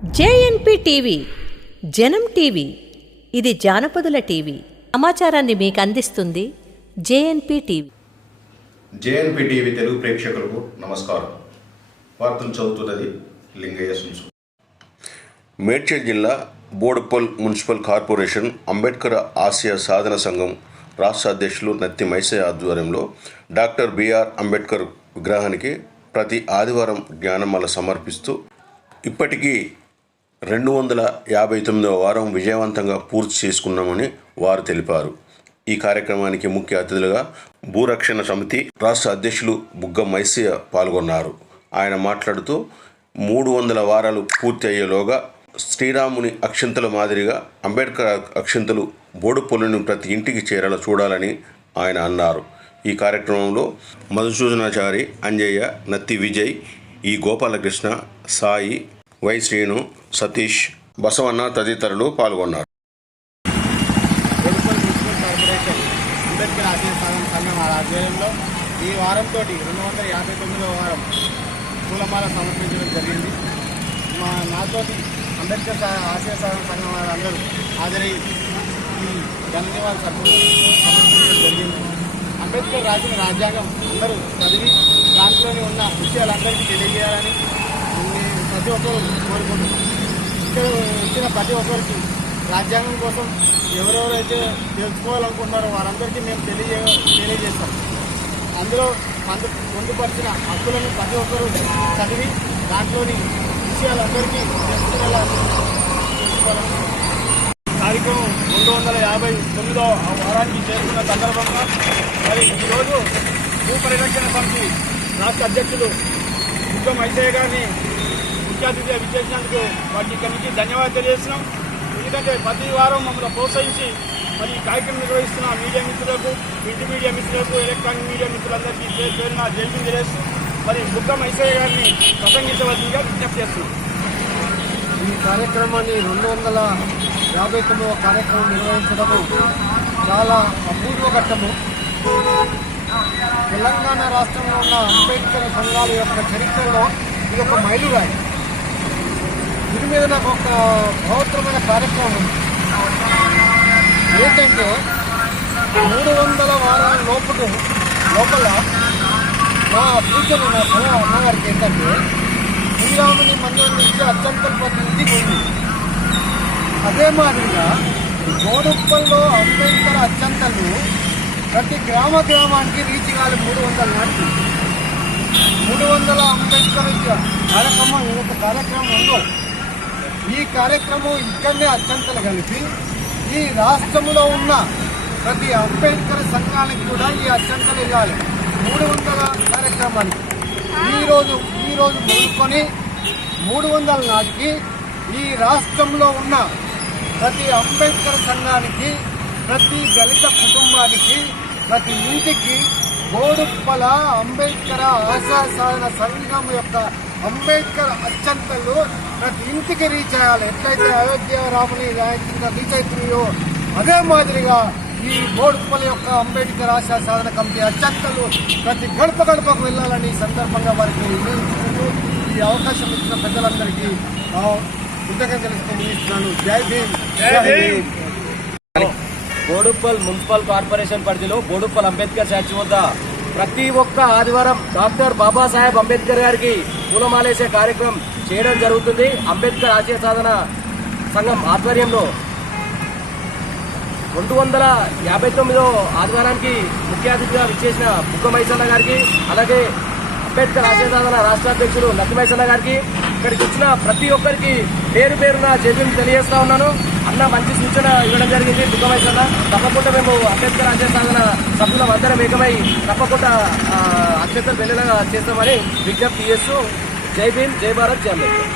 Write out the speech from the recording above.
జేఎన్పీ TV జనం TV ఇది జానపదుల TV. సమాచారాన్ని మీకు అందిస్తుంది జేఎన్పీ టీవీ. జేఎన్పీ టీవీ తెలుగు ప్రేక్షకులకు నమస్కారం. వార్తలు చదువుతున్నది లింగయ్య సుంసు. మేడ్చల్ జిల్లా బోడుప్పల్ మున్సిపల్ కార్పొరేషన్ అంబేద్కర్ ఆశయ సాధన సంఘం రాష్ట్ర అధ్యక్షులు నత్తి మైసయ్య ఆధ్వర్యంలో డాక్టర్ బిఆర్ అంబేద్కర్ విగ్రహానికి ప్రతి ఆదివారం జ్ఞానమాల సమర్పిస్తూ ఇప్పటికీ 259వ వారం విజయవంతంగా పూర్తి చేసుకున్నామని వారు తెలిపారు. ఈ కార్యక్రమానికి ముఖ్య అతిథులుగా భూరక్షణ సమితి రాష్ట్ర అధ్యక్షులు బుగ్గ మైసయ్య పాల్గొన్నారు. ఆయన మాట్లాడుతూ 300 వారాలు పూర్తి అయ్యేలోగా శ్రీరాముని అక్షింతల మాదిరిగా అంబేద్కర్ అక్షింతలు బోడుప్పల్లుని ప్రతి ఇంటికి చేరేలా చూడాలని ఆయన అన్నారు. ఈ కార్యక్రమంలో మధుసూదనాచారి, అంజయ్య, నత్తి విజయ్, ఈ గోపాలకృష్ణ, సాయి, వై శ్రీను, సతీష్, బసవన్న తదితరులు పాల్గొన్నారు. బోడుప్పల్ మున్సిపల్ కార్పొరేషన్ అంబేద్కర్ ఆశయ సాధన సంఘం ఆధ్వర్యంలో ఈ వారంతో 259వ వారం పూలమాల సమర్పించడం జరిగింది. నాతోటి అంబేద్కర్ ఆశయ సాధన సంఘం వారందరూ హాజరై ఈ ధన్యవాదాలు సమర్పించడం జరిగింది. అంబేద్కర్ రాసిన రాజ్యాంగం అందరూ చదివి దాంట్లోనే ఉన్న విషయాలందరికీ తెలియజేయాలని ప్రతి ఒక్కరు కోరుకుంటున్నాం. ఇక్కడ ఇచ్చిన ప్రతి ఒక్కరికి రాజ్యాంగం కోసం ఎవరెవరైతే తెలుసుకోవాలనుకుంటున్నారో వారందరికీ మేము తెలియజేస్తాం. అందులో పొందుపరిచిన హక్కులను ప్రతి ఒక్కరూ చదివి దాంట్లోని విషయాలందరికీ తెలుసుకునేలా తెలుసుకోవాలని కార్యక్రమం 259వ వారానికి చేరుకున్న సందర్భంగా మరి ఈరోజు భూ పరిరక్షణ సమితి రాష్ట్ర అధ్యక్షులు బుగ్గ మైసయ్య గారిని ముఖ్య అతిథిగా విచ్చేసినందుకు వారికి ఇక్కడి నుంచి ధన్యవాదాలు తెలియజేస్తున్నాం. ఎందుకంటే ప్రతి వారం మమ్మల్ని ప్రోత్సహించి మరి ఈ కార్యక్రమం నిర్వహిస్తున్న మీడియా మిత్రులకు, ప్రింట్ మీడియా మిత్రులకు, ఎలక్ట్రానిక్ మీడియా మిత్రులందరికీ పేరున జైలు చేస్తూ మరి బుగ్గ మైసయ్య గారిని ప్రసంగించవలసిందిగా విజ్ఞప్తి చేస్తున్నాం. ఈ కార్యక్రమాన్ని 259వ కార్యక్రమం నిర్వహించడము చాలా అపూర్వ ఘట్టము. తెలంగాణ రాష్ట్రంలో ఉన్న అంబేద్కర్ సంఘాల యొక్క చరిత్రలో ఇది ఒక మైలురాయి. దీని మీద నాకు ఒక బృహత్తరమైన కార్యక్రమం ఉంది. ఏంటంటే 300 వారాల లోపల మా పూజలు నా సలహా అన్నగారికి ఏంటంటే శ్రీరాముని మందిరం నుంచి అత్యంతల ప్రతి ఇంటికి ఉంది. అదే మాదిరిగా బోడుప్పల్లో అంబేద్కర్ అత్యంతలు ప్రతి గ్రామానికి రీచ్ కావాలి. 300 నాటికి 300 అంబేద్కర్ కార్యక్రమం ఒక కార్యక్రమం ఉందో ఈ కార్యక్రమం ఇక్కడనే అత్యంతలు కలిపి ఈ రాష్ట్రంలో ఉన్న ప్రతి అంబేద్కర్ సంఘానికి కూడా ఈ అత్యంతలు ఇవ్వాలి. 300 కార్యక్రమానికి ఈరోజు మొదలుకొని 300 నాటికి ఈ రాష్ట్రంలో ఉన్న ప్రతి అంబేద్కర్ సంఘానికి, ప్రతి దళిత కుటుంబానికి, ప్రతి ఇంటికి బోడుప్పల అంబేద్కర్ ఆశయ సాధన సంఘం యొక్క అంబేద్కర్ అత్యంతలు ప్రతి ఇంటికి రీచ్ అయ్యాలి. ఎట్లయితే అయోధ్య రాముని రీచ్ అవుతున్నాయో అదే మాదిరిగా ఈ బోడుప్పల యొక్క అంబేద్కర్ ఆశయ సాధన కమిటీ అత్యంతలు ప్రతి గడపకు వెళ్ళాలని ఈ సందర్భంగా వారికి నిర్ణయించుకుంటూ ఈ అవకాశం ఇచ్చిన పెద్దలందరికీ కృతజ్ఞతలు తెలియజేస్తున్నాను. జై భీమ్, జై భీమ్. బోడుప్పల్ మున్సిపల్ కార్పొరేషన్ పరిధిలో బోడుప్పల్ అంబేద్కర్ స్టాచ్యూ వద్ద ప్రతి ఒక్క ఆదివారం డాక్టర్ బాబాసాహెబ్ అంబేద్కర్ గారికి పూలమాలేసే కార్యక్రమం చేయడం జరుగుతుంది. అంబేద్కర్ ఆశయ సాధన సంఘం ఆధ్వర్యంలో 259వ ఆదివారానికి ముఖ్య అతిథిగా విచ్చేసిన బుగ్గ మైసయ్య గారికి, అలాగే అంబేద్కర్ ఆశయ సాధన రాష్ట్ర అధ్యక్షులు నత్తి మైసయ్య గారికి, ఇక్కడికి వచ్చిన ప్రతి ఒక్కరికి పేరున జైలు తెలియజేస్తా ఉన్నాను. అన్న మంచి సూచన ఇవ్వడం జరిగింది. బుగ్గ మైసయ్య తప్పకుండా మేము అంబేద్కర్ ఆశయ సాధన సభ్యులం అందరం ఏకమై తప్పకుండా అత్యంత వెళ్ళేలా చేస్తామని విజ్ఞప్తి చేస్తూ జై భీమ్, జై భారత్, జై అంబేద్కర్.